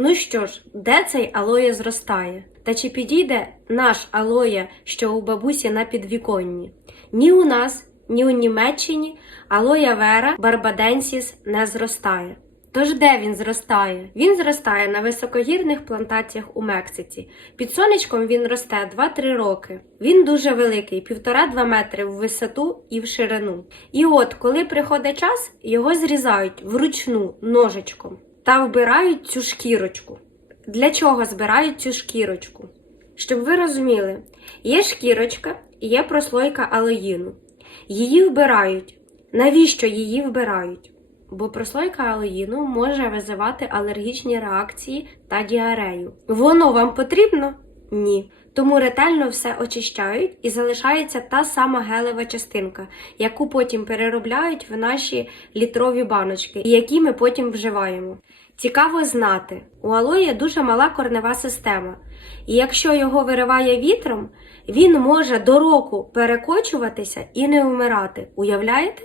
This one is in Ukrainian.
Ну що ж, де цей алоє зростає? Та чи підійде наш алоє, що у бабусі на підвіконні? Ні у нас, ні у Німеччині алоя вера барбаденсіс не зростає. Тож де він зростає? Він зростає на високогірних плантаціях у Мексиці. Під сонечком він росте 2-3 роки. Він дуже великий, 1,5-2 метри в висоту і в ширину. І от, коли приходить час, його зрізають вручну ножичком та вбирають цю шкірочку. Для чого збирають цю шкірочку? Щоб ви розуміли, є шкірочка і є прослойка алоїну. Її вбирають. Навіщо її вбирають? Бо прослойка алоїну може визивати алергічні реакції та діарею. Воно вам потрібно? Ні. Тому ретельно все очищають і залишається та сама гелева частинка, яку потім переробляють в наші літрові баночки, які ми потім вживаємо. Цікаво знати, у алої дуже мала корнева система, і якщо його вириває вітром, він може до року перекочуватися і не вмирати. Уявляєте?